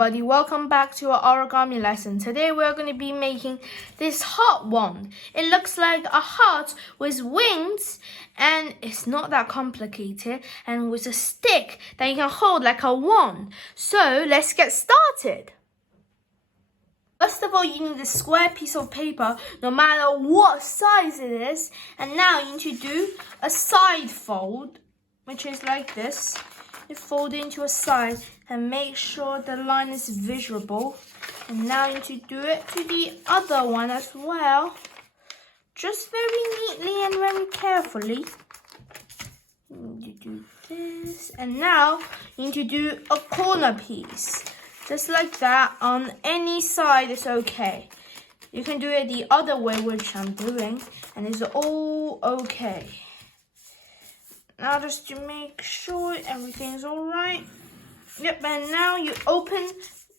everybody, welcome back to our origami lesson. Today we're going to be making this heart wand. It looks like a heart with wings and it's not that complicated, and with a stick that you can hold like a wand. So let's get started. First of all, you need a square piece of paper, no matter what size it is. And now you need to do a side fold, which is like this. You fold it into a side and make sure the line is visible. And now you need to do it to the other one as well. Just very neatly and very carefully. You need to do this. And now you need to do a corner piece. Just like that, on any side is okay. You can do it the other way, which I'm doing, and it's all okay. Now just to make sure everything's alright. Yep, and now you open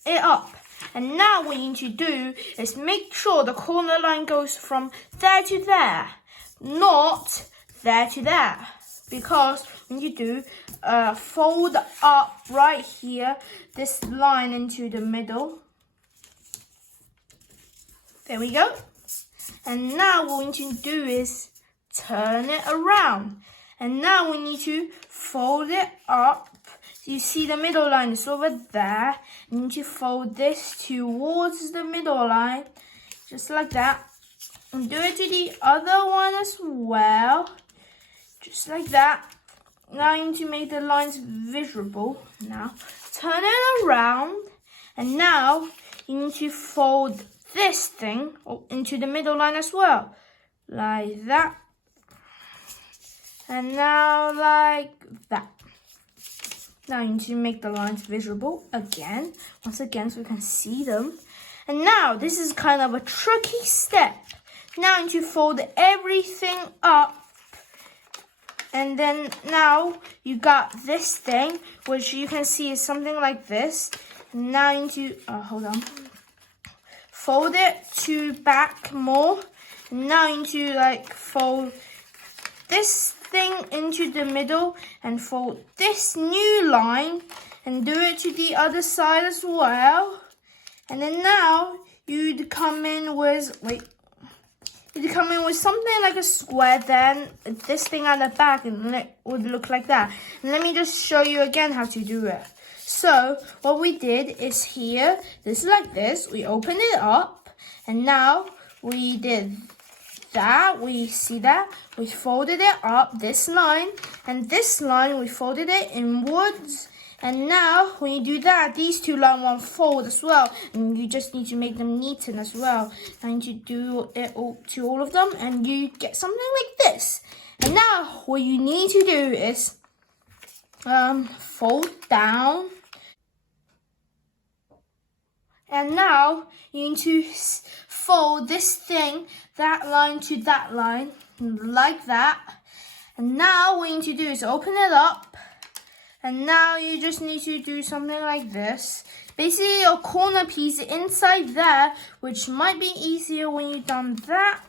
it up. And now what you need to do is make sure the corner line goes from there to there, not there to there. Because when you do fold up right here, this line into the middle. There we go. And now what we need to do is turn it around. And now we need to fold it up. So you see the middle line is over there. You need to fold this towards the middle line, just like that. And do it to the other one as well, just like that. Now you need to make the lines visible. Now turn it around. And now you need to fold this thing into the middle line as well, like that. And now like that. Now you need to make the lines visible again, once again, so we can see them. And now this is kind of a tricky step. Now you need to fold everything up. And then now you got this thing, which you can see is something like this. Now you need to, hold on. Fold it to back more. Now you need to like fold this thing into the middle and fold this new line and do it to the other side as well. And then now you'd come in with, you'd come in with something like a square, then this thing at the back, and it would look like that. And let me just show you again how to do it. So what we did is here, this is like this, we opened it up, and now we did that, we see that, we folded it up, this line, and this line, we folded it inwards. And now, when you do that, these two lines won't fold as well. And you just need to make them neaten as well. And you do it to all of them, and you get something like this. And now, what you need to do is fold down. And now, you need to fold this thing, that line to that line, like that. And now, what you need to do is open it up. And now you just need to do something like this. Basically, a corner piece inside there, which might be easier when you've done that.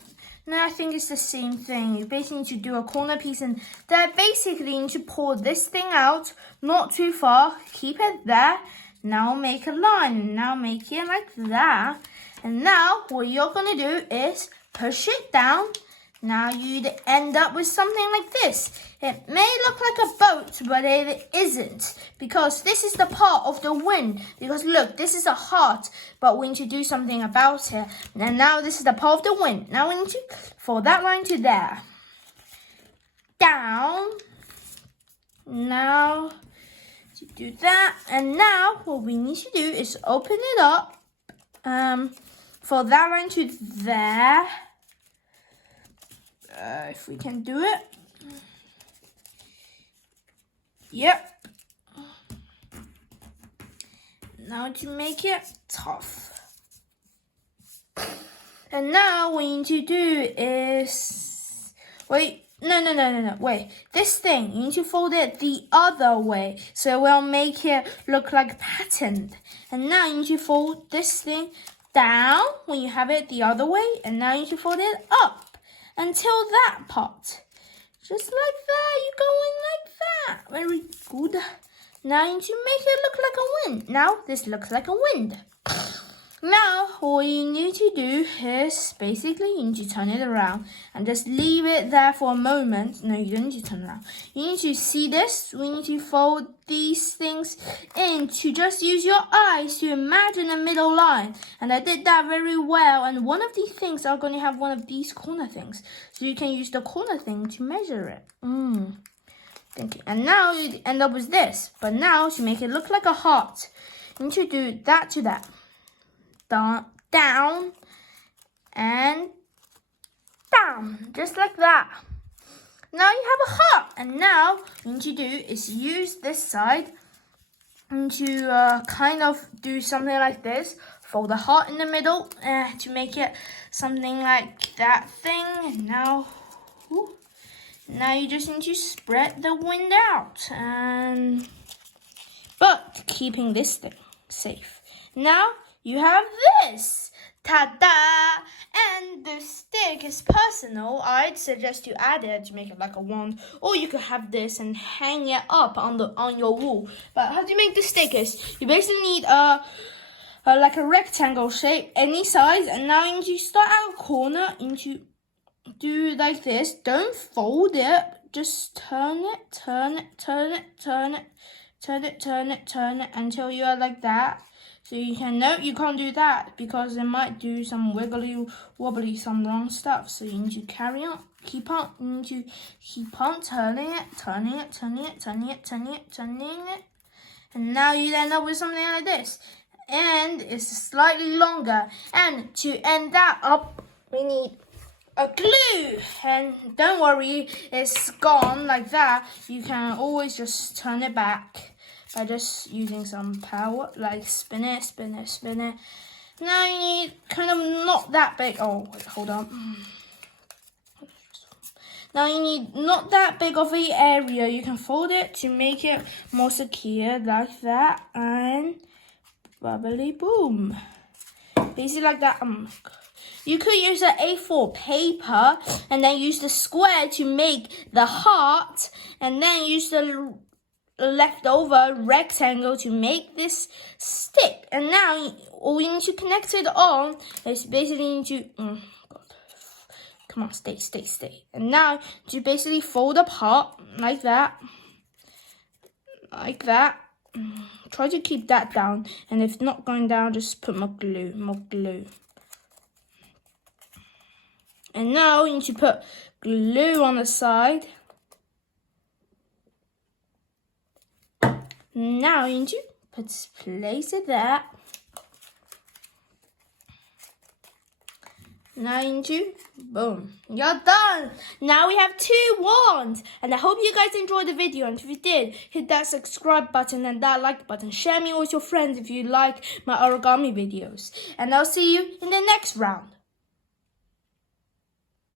Now I think it's the same thing. You basically need to do a corner piece and there. Basically, you need to pull this thing out, not too far. Keep it there. Now make a line. Now make it like that. And now what you're going to do is push it down. Now you'd end up with something like this. It may look like a boat, but it isn't, because this is the part of the wind. Because look, this is a heart, but we need to do something about it. And now this is the part of the wind. Now we need to fold that line to there. Down. Now to do that. And now what we need to do is open it up. Fold that line to there. If we can do it. Yep. Now to make it tough. And now what you need to do is, wait, no, wait. This thing, you need to fold it the other way, so it will make it look like patterned. And now you need to fold this thing down when you have it the other way, and now you need to fold it up until that part. Just like that, you're going like that. Very good. Now you need to make it look like a wind. Now this looks like a wind. Now all you need to do is basically you need to turn it around and just leave it there for a moment. No, you don't need to turn around. You need to see this. We need to fold these things in to just use your eyes to imagine a middle line. And I did that very well. And one of these things are going to have one of these corner things. So you can use the corner thing to measure it. Thank you. And now you end up with this. But now to make it look like a heart, you need to do that to that. Down and down, just like that. Now you have a heart, and now what you need to do is use this side to kind of do something like this. Fold the heart in the middle to make it something like that thing. And now you just need to spread the wind out, but keeping this thing safe. Now you have this. Ta-da! And the stick is personal. I'd suggest you add it to make it like a wand. Or you could have this and hang it up on your wall. But how do you make the stick is you basically need like a rectangle shape, any size. And now you need to start at a corner. You need to do like this. Don't fold it. Just turn it until you are like that. So you can't do that because it might do some wiggly wobbly, some wrong stuff. So you need to carry on, keep on turning it. And now you end up with something like this. And it's slightly longer. And to end that up, we need a glue. And don't worry, it's gone like that. You can always just turn it back by just using some power, like spin it. Now you need kind of not that big. Oh, wait, hold on. Now you need not that big of an area. You can fold it to make it more secure, like that, and bubbly boom. Basically like that. You could use an A4 paper and then use the square to make the heart, and then use the leftover rectangle to make this stick. And now all you need to connect it on is basically need to come on, stay. And now you basically fold apart like that. Try to keep that down, and if not going down, just put more glue. And now you need to put glue on the side. Now you need to place it there. Now you need to, boom, you're done. Now we have 2 wands. And I hope you guys enjoyed the video. And if you did, hit that subscribe button and that like button. Share me with your friends if you like my origami videos. And I'll see you in the next round.